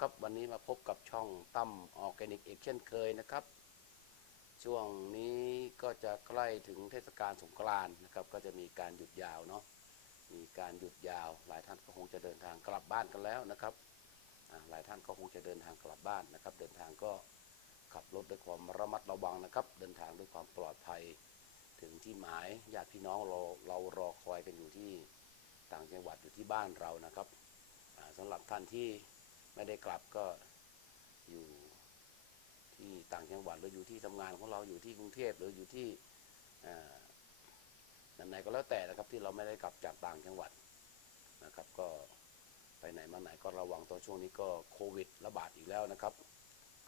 ครับวันนี้มาพบกับช่องตั้มออร์แกนิกอีกเช่นเคยนะครับ ช่วงนี้ก็จะใกล้ถึงเทศกาลสงกรานต์นะครับ ก็จะมีการหยุดยาวเนาะมีการหยุดยาว หลายท่านก็คงจะเดินทางกลับบ้านกันแล้วนะครับหลายท่านก็คงจะเดินทางกลับบ้านนะครับ เดินทางก็ขับรถด้วยความระมัดระวังนะครับ เดินทางด้วยความปลอดภัย ถึงที่หมายญาติพี่น้องเราเรารอคอยกันอยู่ที่ต่างจังหวัดอยู่ที่บ้านเรานะครับอ่าสำหรับท่านที่ ไม่ได้กลับก็อยู่ที่ต่างจังหวัดหรืออยู่ที่ทำงานของเราอยู่ที่กรุงเทพหรืออยู่ที่อไหนก็แล้วแต่นะครับที่เราไม่ได้กลับจากต่างจังหวัดนะครับ ก็ไปไหนมาไหนก็ระวังตัวช่วงนี้ก็โควิดระบาดอีกแล้วนะครับ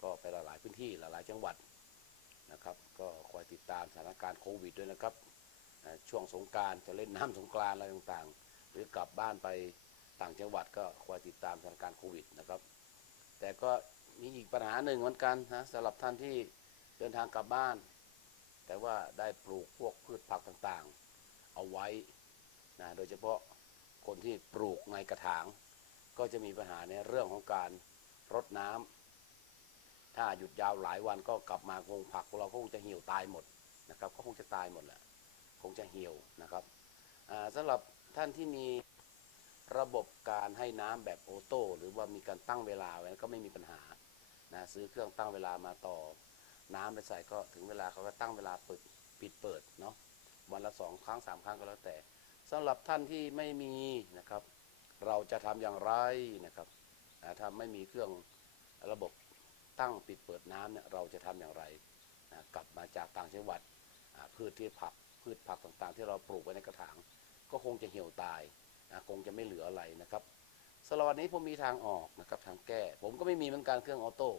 ก็ไปหลายๆพื้นที่หลายๆจังหวัดนะครับ ก็คอยติดตามสถานการณ์โควิดด้วยนะครับช่วงสงการจะเล่นน้ำสงกรานอะไรต่างๆ หรือกลับบ้านไป ต่างจังหวัดก็คอยติดตามสถานการณ์โควิดนะครับ แต่ก็มีอีกปัญหาหนึ่งเหมือนกันนะสำหรับท่านที่เดินทางกลับบ้าน แต่ว่าได้ปลูกพวกพืชผักต่างๆ เอาไว้นะโดยเฉพาะคนที่ปลูกในกระถาง ก็จะมีปัญหาในเรื่องของการรดน้ำถ้าหยุดยาวหลายวันก็กลับมาคงผักของเราก็คงจะเหี่ยวตายหมดนะครับ ก็คงจะตายหมดแหละคงจะเหี่ยวนะครับอ่าสำหรับท่านที่มี ระบบการให้น้ำแบบโอโต้หรือว่ามีการตั้งเวลาไว้ก็ไม่มีปัญหานะซื้อเครื่องตั้งเวลามาต่อ น้ำไปใส่ก็ถึงเวลาเขาก็ตั้งเวลาเปิดปิดเปิดเนาะวันละสองครั้งสามครั้งก็แล้วแต่สำหรับท่านที่ไม่มีนะครับ เราจะทำอย่างไรนะครับอ่าถ้าไม่มีเครื่องระบบตั้งปิดเปิดน้ำเนี่ยเราจะทำอย่างไรนะกลับมาจากต่างจังหวัดพืชที่ผักพืชผักต่างๆ ที่เราปลูกไว้ในกระถาง ก็คงจะเหี่ยวตาย นะคงจะไม่เหลืออะไรนะครับสำหรับวันนี้ผมมีทางออกนะครับทางแก้ ผมก็ไม่มีเหมือนกันเครื่องออโต้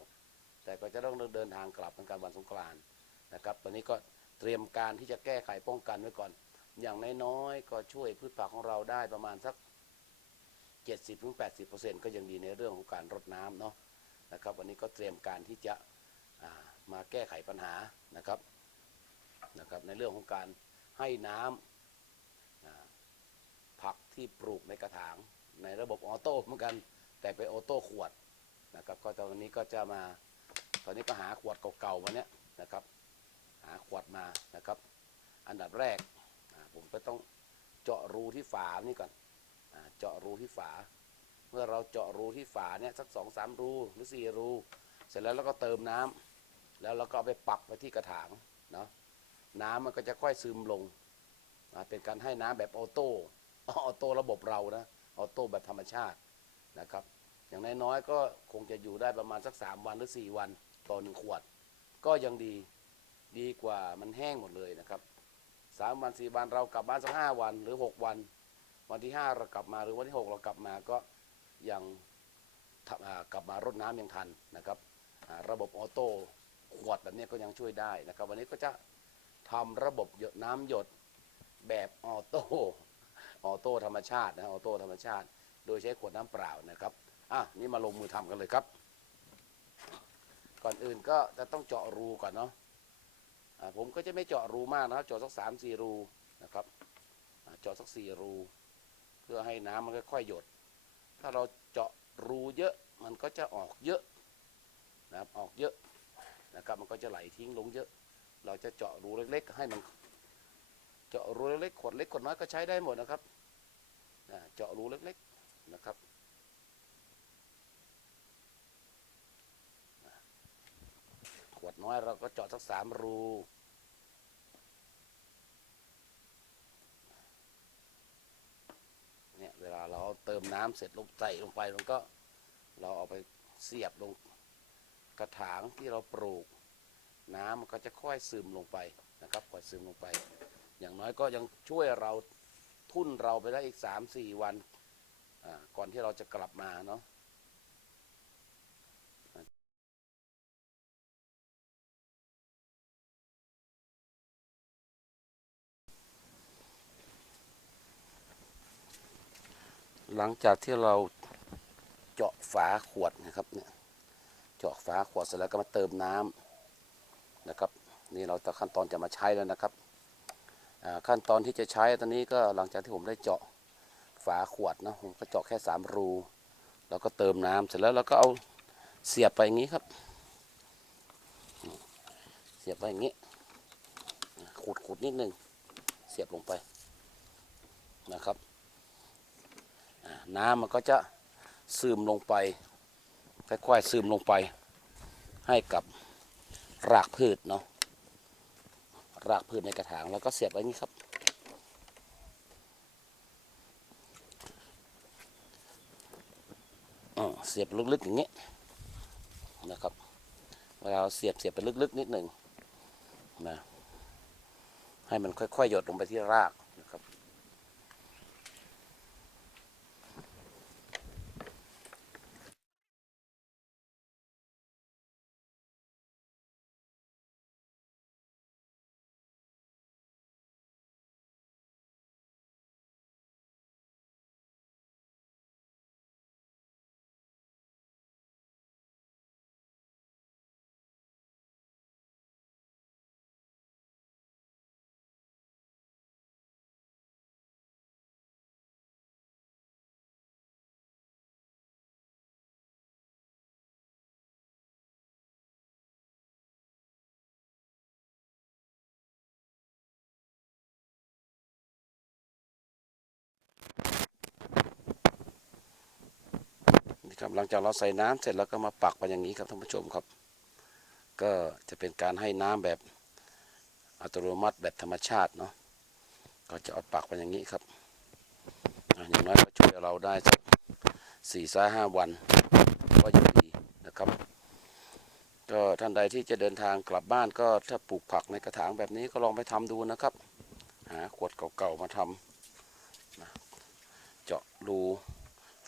แต่ก็จะต้องเดินทางกลับเหมือนกันวันสงกรานต์นะครับ ตอนนี้ก็เตรียมการที่จะแก้ไขป้องกันไว้ก่อน อย่างน้อยๆก็ช่วยพืชผักของเราได้ประมาณสัก 70-80%ก็ยังดีในเรื่องของการรดน้ำเนาะนะครับ วันนี้ก็เตรียมการที่จะามาแก้ไขปัญหานะครับนะครับ ในเรื่องของการให้น้ำอ่า ที่ปลูกในกระถาง ในระบบออโต้เหมือนกัน แต่เป็นออโต้ขวดนะครับก็ตอนนี้ก็จะมา ตอนนี้ก็หาขวดเก่าๆมาเนี้ยนะครับ หาขวดมานะครับ อันดับแรกผมก็ต้องเจาะรูที่ฝานี่ก่อนเจาะรูที่ฝา เมื่อเราเจาะรูที่ฝาเนี่ยสักสองสามรูหรือสี่รูเสร็จแล้วเราก็เติมน้ำแล้วเราก็เอาไปปักไว้ที่กระถางเนาะน้ำมันก็จะค่อยซึมลง เป็นการให้น้ำแบบออโต้ ออโต้ระบบเรานะออโต้แบบธรรมชาตินะครับ อย่างน้อยๆก็คงจะอยู่ได้ประมาณสักสามวันหรือสี่วันต่อหนึ่งขวด ก็ยังดีดีกว่ามันแห้งหมดเลยนะครับสามวันสี่วันเรากลับบ้านสักห้าวันหรือหกวัน วันที่ห้าเรากลับมาหรือวันที่หกเรากลับมาก็ยังกลับมารดน้ำยังทันนะครับระบบออโต้ขวดแบบนี้ก็ยังช่วยได้นะครับ วันนี้ก็จะทำระบบหยดน้ำหยดแบบออโต้ ออโต้ธรรมชาตินะออโต้ธรรมชาติ โดยใช้ขวดน้ำเปล่านะครับอะนี่มาลงมือทำกันเลยครับ ก่อนอื่นก็จะต้องเจาะรูก่อนเนาะอ่าผมก็จะไม่เจาะรูมากนะครับเจาะสักสามสี่รูนะครับเจาะสักสี่รู เพื่อให้น้ำมันค่อยๆหยด ถ้าเราเจาะรูเยอะมันก็จะออกเยอะนะครับออกเยอะนะครับมันก็จะไหลทิ้งลงเยอะ เราจะเจาะรูเล็กๆ ให้มัน เจาเล็กๆขวดเล็กขวดน้อยก็ใช้ได้หมดนะครับเจาะรูเล็กๆนะครับขวดน้อยเราก็เจาะสักสามรูเนี่ยเวลาเราเติมน้ำเสร็จลงใส่ลงไปมันก็เราเอาไปเสียบลงกระถางที่เราปลูก น้ำมันก็จะค่อยซึมลงไปนะครับค่อยซึมลงไป อย่างน้อยก็ยังช่วยเราทุ่นเราไปได้อีกสามสี่วันก่อนที่เราจะกลับมาเนาะหลังจากที่เราเจาะฝาขวดนะครับเนี่ยเจาะฝาขวดเสร็จแล้วก็มาเติมน้ำนะครับ นี่เราจะขั้นตอนจะมาใช้แล้วนะครับ ขั้นตอนที่จะใช้ตอนนี้ก็หลังจากที่ผมได้เจาะฝาขวดนะผมก็เจาะแค่สามรูแล้วก็เติมน้ำเสร็จแล้วเราก็เอาเสียบไปอย่างนี้ครับ เสียบไปอย่างนี้ขูดขูดนิดนึงเสียบลงไปนะครับน้ำมันก็จะซึมลงไปค่อยๆซึมลงไปให้กับรากพืชเนาะ รากพืชในกระถางแล้วก็เสียบไว้นี้ครับอ่าเสียบลึกๆอย่างนี้นะครับ เวลาเราเสียบเสียบไปลึกๆนิดหนึ่งนะ ให้มันค่อยๆหยดลงไปที่ราก นะครับหลังจากเราใส่น้ำเสร็จแล้วก็มาปักไปอย่างนี้ครับท่านผู้ชมครับ ก็จะเป็นการให้น้ำแบบอัตโนมัติแบบธรรมชาติเนาะก็จะเอาปักไปอย่างนี้ครับอย่างน้อยก็ช่วยเราได้สักสี่สาห้าวันก็ยังดีนะครับก็ท่านใดที่จะเดินทางกลับบ้านก็ถ้าปลูกผักในกระถางแบบนี้ก็ลองไปทำดูนะครับหาขวดเก่าๆมาทำนะเจาะรู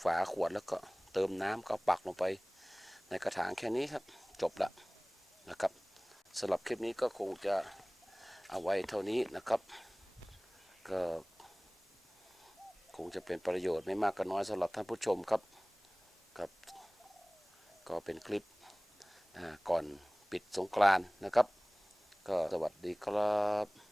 ฝาขวดแล้วก็ เติมน้ำก็ปักลงไป ในกระถางแค่นี้ครับ จบละนะครับสำหรับคลิปนี้ก็คงจะเอาไว้เท่านี้นะครับ ก็คงจะเป็นประโยชน์ไม่มากก็น้อยสำหรับท่านผู้ชมครับครับก็เป็นคลิปก่อนปิดสงกรานนะครับ ก็สวัสดีครับ